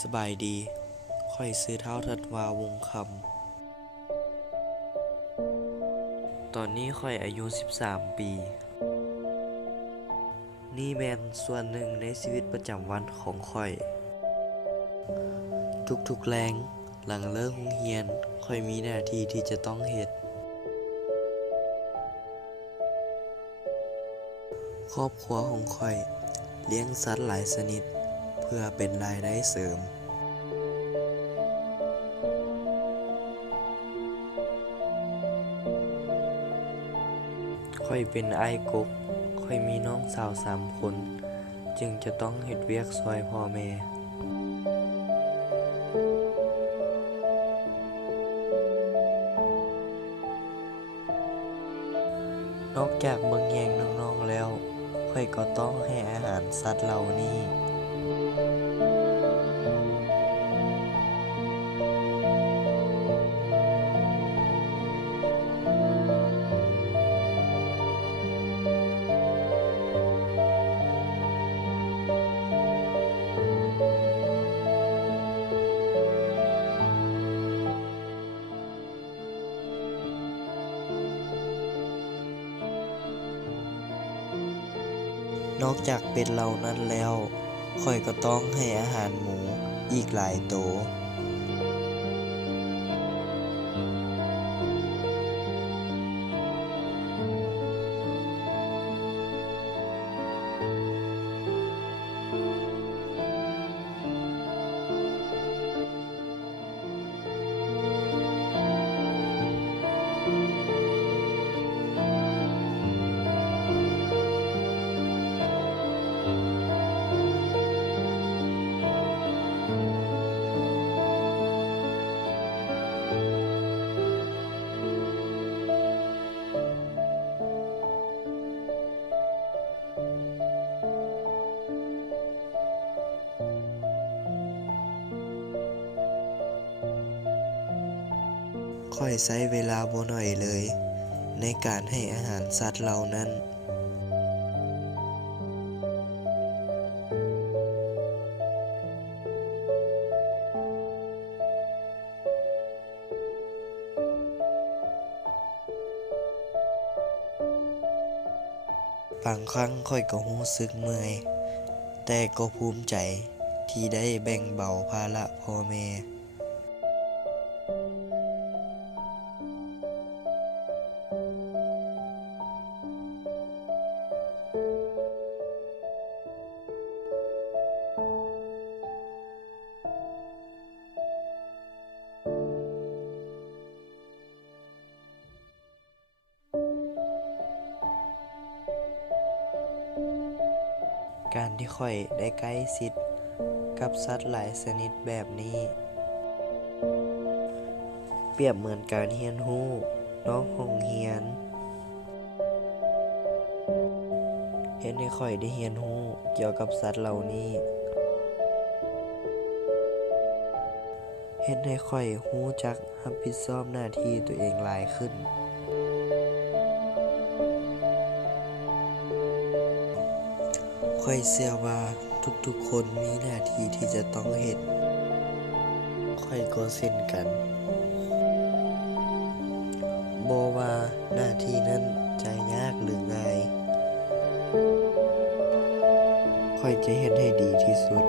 สบายดีข้อยซื้อเท้าทัดวาวงคำตอนนี้ข้อยอายุ13 ปีนี่แม่นส่วนหนึ่งในชีวิตประจำวันของข้อยทุกๆแลงหลังเลิกโรงเรียนข้อยมีหน้าที่ที่จะต้องเฮ็ดครอบครัวของข้อยเลี้ยงสัตว์หลายชนิดเพื่อเป็นรายได้เสริมข้อยเป็นอ้ายกกข้อยมีน้องสาว3 คนจึงจะต้องเฮ็ดเวียกช่วยพ่อแม่นอกจากเบิ่งแยงน้องๆแล้วข้อยก็ต้องให้อาหารสัตว์เหล่านี้นอกจากเป็ดเหล่านั้นแล้วข้อยก็ต้องให้อาหารหมูอีกหลายโตข้อยใช้เวลาบ่น้อยเลยในการให้อาหารสัตว์เหล่านั้นบางครั้งข้อยก็รู้สึกเมื่อยแต่ก็ภูมิใจที่ได้แบ่งเบาภาระพ่อแม่การที่ข้อยได้ใกล้ชิดกับสัตว์หลายชนิดแบบนี้เปรียบเหมือนการเรียนรู้นอกห้องเรียนเฮ็ดให้ข้อยได้เรียนรู้เกี่ยวกับสัตว์เหล่านี้เฮ็ดให้ข้อยรู้จักรับผิดชอบหน้าที่ตัวเองหลายขึ้นข้อยเชื่อว่าทุกๆคนมีหน้าที่ที่จะต้องเฮ็ดข้อยก็เช่นกันบ่ว่าหน้าที่นั้นจะยากหรือง่ายข้อยจะเฮ็ดให้ดีที่สุด